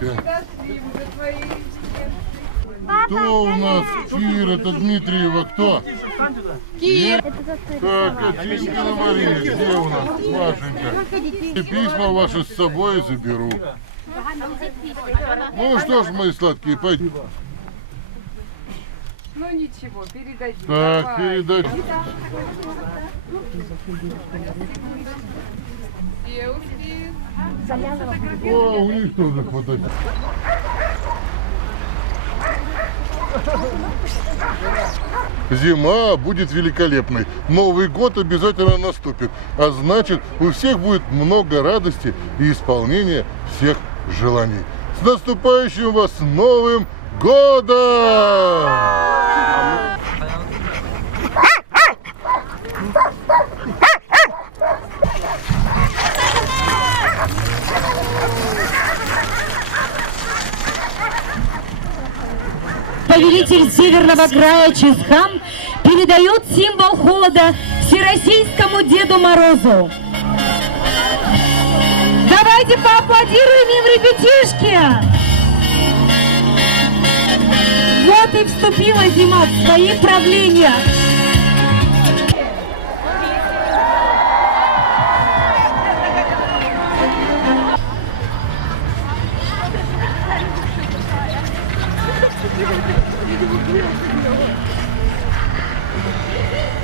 Яночка. Кто у нас? Кир, это Дмитриева, кто? Кир. Так, а Тимкина Мария, где у нас? Машенька. И письма ваши с собой заберу. Ну что ж, мои сладкие, пойдем. Ну ничего, передадим. Так, Давай. передадим. Девушки. О, у них тоже фотография. Зима будет великолепной. Новый год обязательно наступит. А значит, у всех будет много радости и исполнения всех желаний. С наступающим вас Новым годом! Повелитель Северного края Чизхан передает символ холода Всероссийскому Деду Морозу. Давайте поаплодируем им, ребятишки! Вот и вступила зима в свои правления.